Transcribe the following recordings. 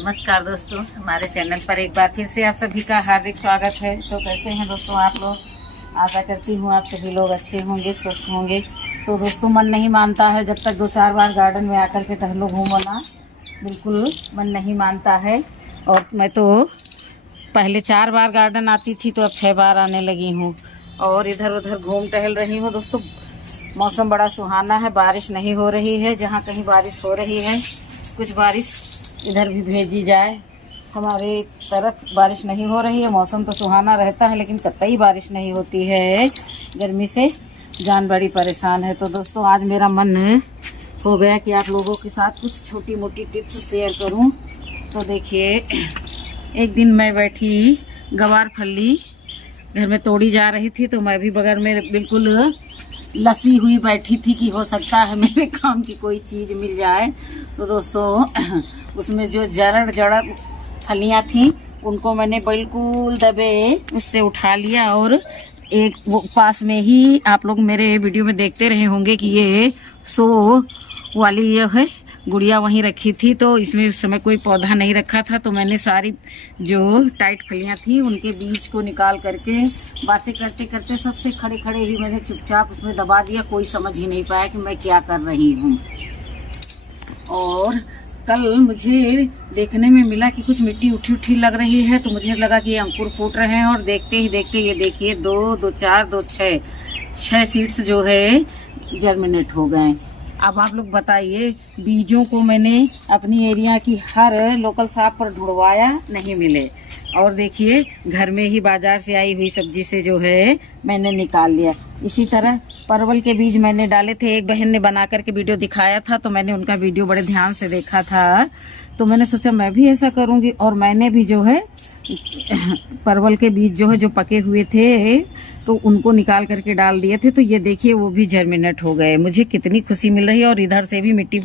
नमस्कार दोस्तों, हमारे चैनल पर एक बार फिर से आप सभी का हार्दिक स्वागत है। तो कैसे हैं दोस्तों आप लोग? आशा करती हूँ आप सभी लोग अच्छे होंगे, स्वस्थ होंगे। तो दोस्तों मन नहीं मानता है जब तक 2-4 बार गार्डन में आकर के टहलो घूमो ना, बिल्कुल मन नहीं मानता है। और मैं तो पहले 4 बार गार्डन आती थी, तो अब 6 बार आने लगी हूँ और इधर उधर घूम टहल रही हूँ। दोस्तों मौसम बड़ा सुहाना है, बारिश नहीं हो रही है। जहाँ कहीं बारिश हो रही है कुछ बारिश इधर भी भेजी जाए। हमारे तरफ बारिश नहीं हो रही है। मौसम तो सुहाना रहता है लेकिन कतई बारिश नहीं होती है, गर्मी से जान बड़ी परेशान है। तो दोस्तों आज मेरा मन हो गया कि आप लोगों के साथ कुछ छोटी मोटी टिप्स शेयर करूं। तो देखिए, एक दिन मैं बैठी गवार फली घर में तोड़ी जा रही थी, तो मैं भी बगल में बिल्कुल लसी हुई बैठी थी कि हो सकता है मेरे काम की कोई चीज़ मिल जाए। तो दोस्तों उसमें जो जड़ फलियां थी उनको मैंने बिल्कुल दबे उससे उठा लिया। और एक वो पास में ही आप लोग मेरे वीडियो में देखते रहे होंगे कि ये सो वाली ये है गुड़िया वहीं रखी थी। तो इसमें उस समय कोई पौधा नहीं रखा था, तो मैंने सारी जो टाइट फलियां थी उनके बीज को निकाल करके बातें करते करते सबसे खड़े खड़े ही मैंने चुपचाप उसमें दबा दिया। कोई समझ ही नहीं पाया कि मैं क्या कर रही हूँ। और कल मुझे देखने में मिला कि कुछ मिट्टी उठी उठी लग रही है, तो मुझे लगा कि ये अंकुर फूट रहे हैं। और देखते ही देखते ये देखिए 2, 4, 2, 6 सीड्स जो है जर्मिनेट हो गए। अब आप लोग बताइए, बीजों को मैंने अपनी एरिया की हर लोकल शॉप पर ढूंढवाया, नहीं मिले। और देखिए घर में ही बाजार से आई हुई सब्जी से जो है मैंने निकाल लिया। इसी तरह परवल के बीज मैंने डाले थे, एक बहन ने बना करके वीडियो दिखाया था, तो मैंने उनका वीडियो बड़े ध्यान से देखा था। तो मैंने सोचा मैं भी ऐसा करूँगी। और मैंने भी जो है परवल के बीज जो है जो पके हुए थे तो उनको निकाल करके डाल दिए थे। तो ये देखिए वो भी जर्मिनेट हो गए। मुझे कितनी खुशी मिल रही है। और इधर से भी मिट्टी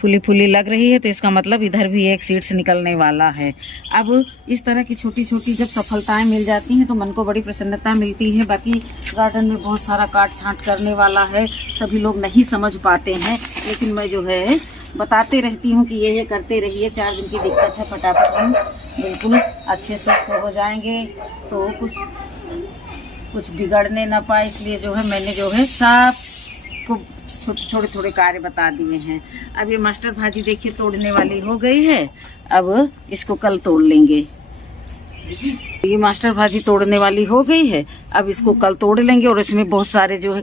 फूली फूली लग रही है, तो इसका मतलब इधर भी एक सीड्स निकलने वाला है। अब इस तरह की छोटी छोटी जब सफलताएं मिल जाती हैं तो मन को बड़ी प्रसन्नता मिलती है। बाकी गार्डन में बहुत सारा काट छांट करने वाला है, सभी लोग नहीं समझ पाते हैं, लेकिन मैं जो है बताते रहती हूँ कि ये करते रहिए। 4 दिन की दिक्कत है, फटाफट हम बिल्कुल अच्छे स्वस्थ हो जाएंगे। तो कुछ बिगड़ने ना पाए, इसलिए जो है मैंने जो है सब को छोटे थोड़े कार्य बता दिए हैं। अब ये मास्टर भाजी देखिए तोड़ने वाली हो गई है, अब इसको कल तोड़ लेंगे। ये मास्टर भाजी तोड़ने वाली हो गई है, अब इसको कल तोड़ लेंगे। और इसमें बहुत सारे जो है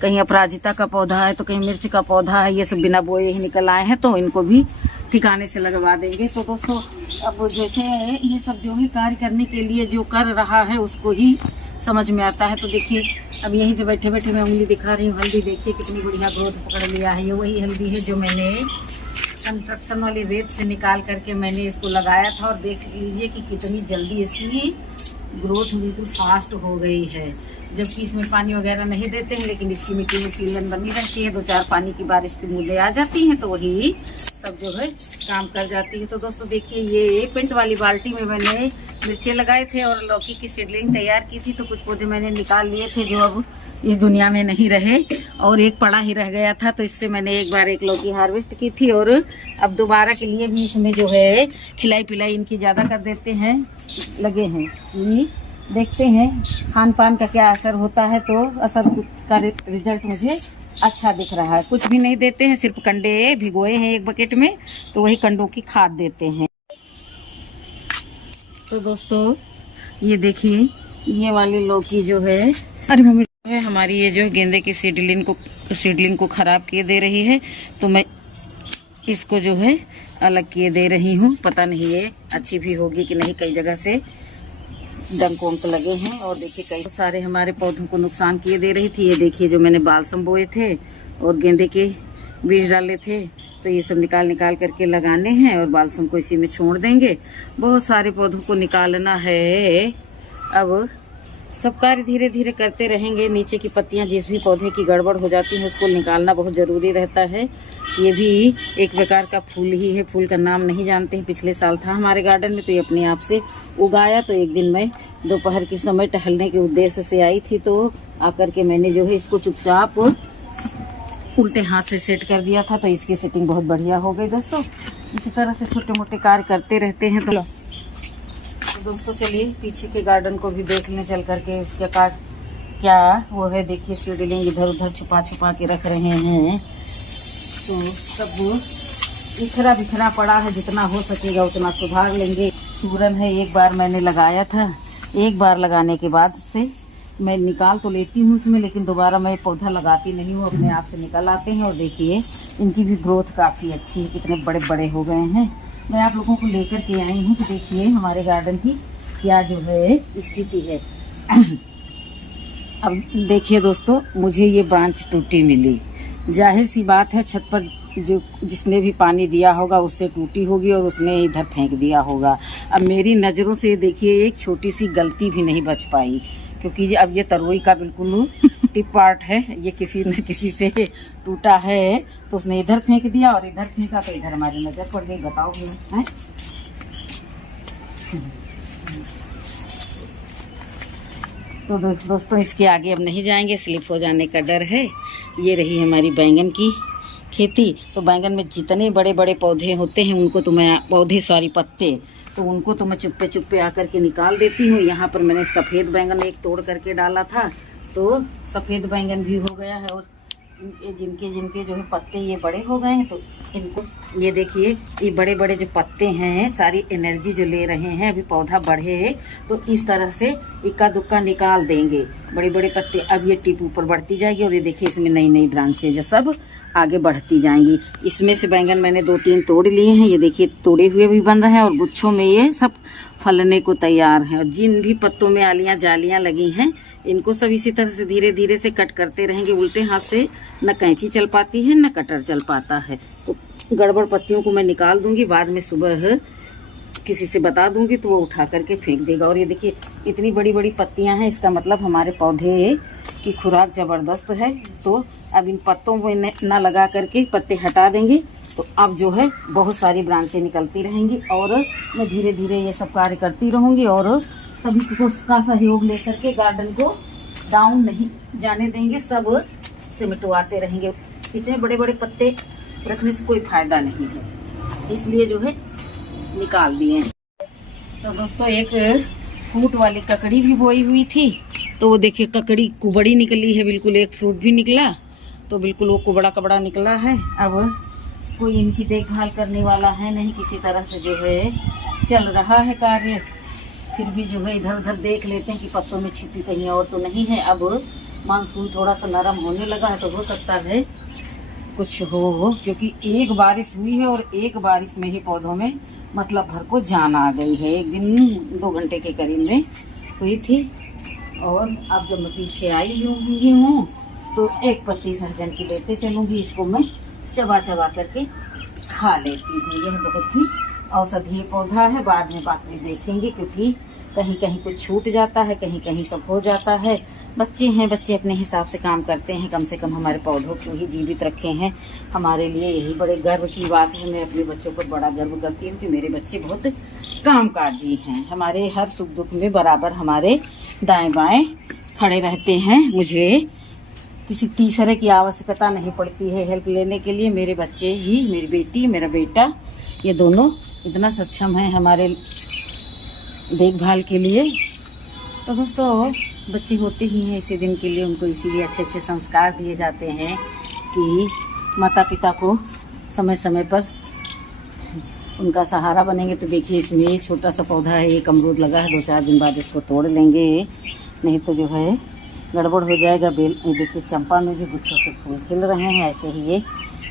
कहीं अपराजिता का पौधा है, तो कहीं मिर्च का पौधा है, ये सब बिना बोए ही निकल आए हैं, तो इनको भी ठिकाने से लगवा देंगे। तो दोस्तों अब जैसे ये सब जो है कार्य करने के लिए जो कर रहा है उसको ही समझ में आता है। तो देखिए अब यहीं से बैठे बैठे मैं उंगली दिखा रही हूँ। हल्दी देखिए कितनी बढ़िया ग्रोथ पकड़ लिया है। ये वही हल्दी है जो मैंने कंस्ट्रक्शन वाली रेत से निकाल करके मैंने इसको लगाया था। और देख लीजिए कि कितनी जल्दी इसकी ग्रोथ बिल्कुल फास्ट हो गई है, जबकि इसमें पानी वगैरह नहीं देते हैं, लेकिन इसकी मिट्टी में सीलन बनी रहती है। 2-4 पानी की बारिश की बूंदें आ जाती हैं तो वही सब जो है काम कर जाती है। तो दोस्तों देखिए ये पेंट वाली बाल्टी में मैंने मिर्चे लगाए थे और लौकी की सीडलिंग तैयार की थी। तो कुछ पौधे मैंने निकाल लिए थे जो अब इस दुनिया में नहीं रहे, और एक पड़ा ही रह गया था, तो इससे मैंने एक बार एक लौकी हार्वेस्ट की थी। और अब दोबारा के लिए भी इसमें जो है खिलाई पिलाई इनकी ज़्यादा कर देते हैं, लगे हैं। देखते हैं खान पान का क्या असर होता है। तो असर का रिजल्ट मुझे अच्छा दिख रहा है। कुछ भी नहीं देते हैं, सिर्फ कंडे भिगोए हैं एक बकेट में, तो वही कंडों की खाद देते हैं। तो दोस्तों ये देखिए ये वाली लौकी जो है, अरे मम्मी है हमारी, ये जो गेंदे की सीडलिंग को ख़राब किए दे रही है, तो मैं इसको जो है अलग किए दे रही हूँ। पता नहीं ये अच्छी भी होगी कि नहीं, कई जगह से डंक वंक लगे हैं। और देखिए कई सारे हमारे पौधों को नुकसान किए दे रही थी। ये देखिए जो मैंने बालसम बोए थे और गेंदे के बीज डाले थे, तो ये सब निकाल करके लगाने हैं और बालसम को इसी में छोड़ देंगे। बहुत सारे पौधों को निकालना है। अब सब कार्य धीरे धीरे करते रहेंगे। नीचे की पत्तियां जिस भी पौधे की गड़बड़ हो जाती हैं उसको निकालना बहुत ज़रूरी रहता है। ये भी एक प्रकार का फूल ही है, फूल का नाम नहीं जानते हैं। पिछले साल था हमारे गार्डन में, तो ये अपने आप से उगाया। तो एक दिन मैं दोपहर के समय टहलने के उद्देश्य से आई थी, तो आकर के मैंने जो है इसको चुपचाप उल्टे हाथ से सेट कर दिया था, तो इसकी सेटिंग बहुत बढ़िया हो गई दोस्तों। इसी तरह से छोटे मोटे कार्य करते रहते हैं। तो दोस्तों चलिए पीछे के गार्डन को भी देख लें चल करके, उसके का क्या वो है। देखिए सीढ़ी इधर उधर छुपा छुपा के रख रहे हैं, तो सब बिखरा बिखरा पड़ा है। जितना हो सकेगा उतना सुधार लेंगे। सूरन है, एक बार मैंने लगाया था, एक बार लगाने के बाद से मैं निकाल तो लेती हूँ उसमें, लेकिन दोबारा मैं पौधा लगाती नहीं हूँ, अपने आप से निकल आते हैं। और देखिए इनकी भी ग्रोथ काफ़ी अच्छी है, कितने बड़े बड़े हो गए हैं। मैं आप लोगों को लेकर के आई हूँ कि देखिए हमारे गार्डन की क्या जो है स्थिति है। अब देखिए दोस्तों, मुझे ये ब्रांच टूटी मिली। जाहिर सी बात है छत पर जो जिसने भी पानी दिया होगा उससे टूटी होगी और उसने इधर फेंक दिया होगा। अब मेरी नज़रों से देखिए एक छोटी सी गलती भी नहीं बच पाई, क्योंकि अब ये तरोई का बिल्कुल टिप पार्ट है, ये किसी न किसी से टूटा है। तो उसने इधर फेंक दिया और इधर फेंका तो इधर हमारी नज़र पड़ गई। बताओ है। तो दोस्तों इसके आगे अब नहीं जाएंगे, स्लिप हो जाने का डर है। ये रही हमारी बैंगन की खेती। तो बैंगन में जितने बड़े बड़े पौधे होते हैं उनको तो मैं पत्ते तो उनको तो मैं चुप्पे चुप्पे आकर के निकाल देती हूँ। यहाँ पर मैंने सफ़ेद बैंगन एक तोड़ करके डाला था, तो सफ़ेद बैंगन भी हो गया है। और जिनके जिनके जो है पत्ते ये बड़े हो गए हैं, तो इनको ये देखिए ये बड़े बड़े जो पत्ते हैं सारी एनर्जी जो ले रहे हैं। अभी पौधा बढ़े तो इस तरह से इक्का दुक्का निकाल देंगे बड़े बड़े पत्ते। अब ये टिप ऊपर बढ़ती जाएगी और ये देखिए इसमें नई नई ब्रांचें जो सब आगे बढ़ती जाएंगी। इसमें से बैंगन मैंने 2-3 तोड़ लिए हैं, ये देखिए तोड़े हुए भी बन रहे हैं और गुच्छों में ये सब फलने को तैयार है। और जिन भी पत्तों में आलियाँ जालियाँ लगी हैं इनको सब इसी तरह से धीरे धीरे से कट करते रहेंगे। उल्टे हाथ से न कैंची चल पाती है न कटर चल पाता है। तो गड़बड़ पत्तियों को मैं निकाल दूंगी, बाद में सुबह किसी से बता दूंगी तो वो उठा करके फेंक देगा। और ये देखिए इतनी बड़ी बड़ी पत्तियां हैं, इसका मतलब हमारे पौधे की खुराक ज़बरदस्त है। तो अब इन पत्तों को न लगा करके पत्ते हटा देंगे तो अब जो है बहुत सारी ब्रांचें निकलती रहेंगी और मैं धीरे धीरे ये सब कार्य करती रहूँगी और सभी को उसका सहयोग लेकर के गार्डन को डाउन नहीं जाने देंगे, सब सिमटवाते रहेंगे। इतने बड़े बड़े पत्ते रखने से कोई फायदा नहीं है, इसलिए जो है निकाल दिए हैं। तो दोस्तों एक फ्रूट वाली ककड़ी भी बोई हुई थी, तो वो देखिए ककड़ी कुबड़ी निकली है, बिल्कुल एक फ्रूट भी निकला, तो बिल्कुल वो कुबड़ा कबड़ा निकला है। अब कोई इनकी देखभाल करने वाला है नहीं, किसी तरह से जो है चल रहा है कार्य। फिर भी जो है इधर उधर देख लेते हैं कि पत्तों में छिपी कहीं और तो नहीं है। अब मानसून थोड़ा सा नरम होने लगा है तो हो सकता है कुछ हो, क्योंकि एक बारिश हुई है और एक बारिश में ही पौधों में मतलब भर को जान आ गई है। एक दिन 2 घंटे के करीब में हुई थी। और अब जब मैं पीछे आई हूँ तो एक पत्ती सहजन की लेते चलूँगी, इसको मैं चबा चबा करके खा लेती हूँ। यह बहुत ही औषधीय पौधा है, बाद में बात में देखेंगे, क्योंकि कहीं कहीं कुछ छूट जाता है, कहीं कहीं सब हो जाता है। बच्चे हैं, बच्चे अपने हिसाब से काम करते हैं, कम से कम हमारे पौधों को ही जीवित रखे हैं। हमारे लिए यही बड़े गर्व की बात है। मैं अपने बच्चों पर बड़ा गर्व करती हूँ कि मेरे बच्चे बहुत कामकाजी हैं, हमारे हर सुख दुख में बराबर हमारे दाएं बाएं खड़े रहते हैं। मुझे किसी तीसरे की आवश्यकता नहीं पड़ती है हेल्प लेने के लिए। मेरे बच्चे ही, मेरी बेटी मेरा बेटा, ये दोनों इतना सक्षम हैं हमारे देखभाल के लिए। तो दोस्तों बच्चे होते ही हैं इसी दिन के लिए, उनको इसीलिए अच्छे अच्छे संस्कार दिए जाते हैं कि माता पिता को समय समय पर उनका सहारा बनेंगे। तो देखिए इसमें छोटा सा पौधा है, एक अमरूद लगा है, 2-4 दिन बाद इसको तोड़ लेंगे, नहीं तो जो है गड़बड़ हो जाएगा। बेल देखिए चंपा में भी गुच्छों से फूल खिल रहे हैं। ऐसे ही ये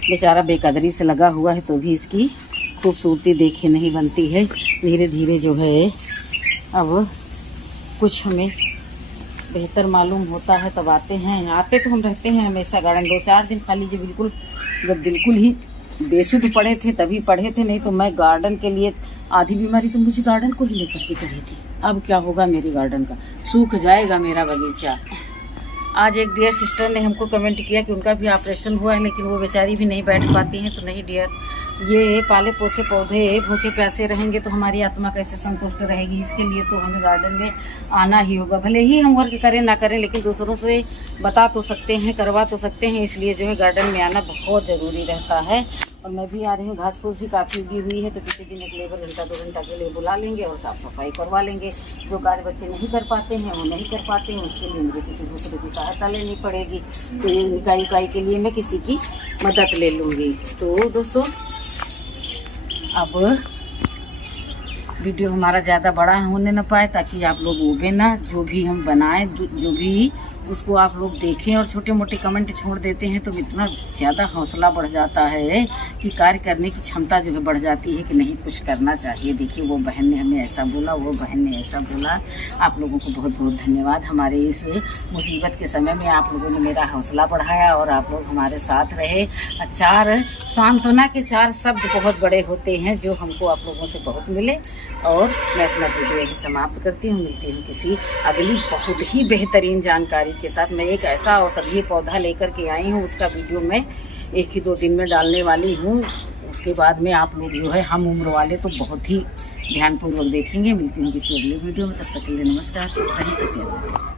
बेचारा बेकदरी से लगा हुआ है तो भी इसकी खूबसूरती देखे नहीं बनती है। धीरे धीरे जो है अब कुछ हमें बेहतर मालूम होता है तब आते हैं। आते तो हम रहते हैं हमेशा गार्डन, 2-4 दिन खाली जब बिल्कुल ही बेसुध पड़े थे तभी पढ़े थे, नहीं तो मैं गार्डन के लिए आधी बीमारी तो मुझे गार्डन को ही लेकर के चढ़ी थी। अब क्या होगा मेरे गार्डन का, सूख जाएगा मेरा बगीचा। आज एक डियर सिस्टर ने हमको कमेंट किया कि उनका भी ऑपरेशन हुआ है, लेकिन वो बेचारी भी नहीं बैठ पाती हैं। तो नहीं डियर, ये पाले पोसे पौधे भूखे प्यासे रहेंगे तो हमारी आत्मा कैसे संतुष्ट रहेगी। इसके लिए तो हमें गार्डन में आना ही होगा। भले ही हम वर्क करें ना करें, लेकिन दूसरों से बता तो सकते हैं, करवा तो सकते हैं। इसलिए जो है गार्डन में आना बहुत ज़रूरी रहता है। और मैं भी आ रही हूँ, घास फूस भी काफ़ी उगी हुई है, तो किसी दिन एक लेबर घंटा 2 घंटा के लिए बुला लेंगे और साफ़ सफाई करवा लेंगे। जो कार्य बच्चे नहीं कर पाते हैं, वो नहीं कर पाते हैं, उसके लिए मुझे किसी दूसरे की सहायता लेनी पड़ेगी। तो ये निकाई उकाई के लिए मैं किसी की मदद ले लूँगी। तो दोस्तों, अब वीडियो हमारा ज़्यादा बड़ा होने न पाए, ताकि आप लोग उबे ना, जो भी हम बनाएं, जो भी उसको आप लोग देखें और छोटे मोटे कमेंट छोड़ देते हैं, तो इतना ज़्यादा हौसला बढ़ जाता है कि कार्य करने की क्षमता जो है बढ़ जाती है कि नहीं, कुछ करना चाहिए। देखिए, वो बहन ने हमें ऐसा बोला, वो बहन ने ऐसा बोला। आप लोगों को बहुत बहुत धन्यवाद। हमारे इस मुसीबत के समय में आप लोगों ने मेरा हौसला बढ़ाया और आप लोग हमारे साथ रहे। 4 सांत्वना के 4 शब्द बहुत बड़े होते हैं, जो हमको आप लोगों से बहुत मिले। और मैं अपना वीडियो यही समाप्त करती हूँ। मिलती हूँ किसी अगली बहुत ही बेहतरीन जानकारी के साथ। मैं एक ऐसा औषधीय पौधा लेकर के आई हूँ, उसका वीडियो मैं 1 ही 2 दिन में डालने वाली हूँ। उसके बाद में आप लोग जो है हम उम्र वाले तो बहुत ही ध्यानपूर्वक देखेंगे। मिलती हूँ किसी अगले वीडियो में, तब तक के लिए नमस्कार।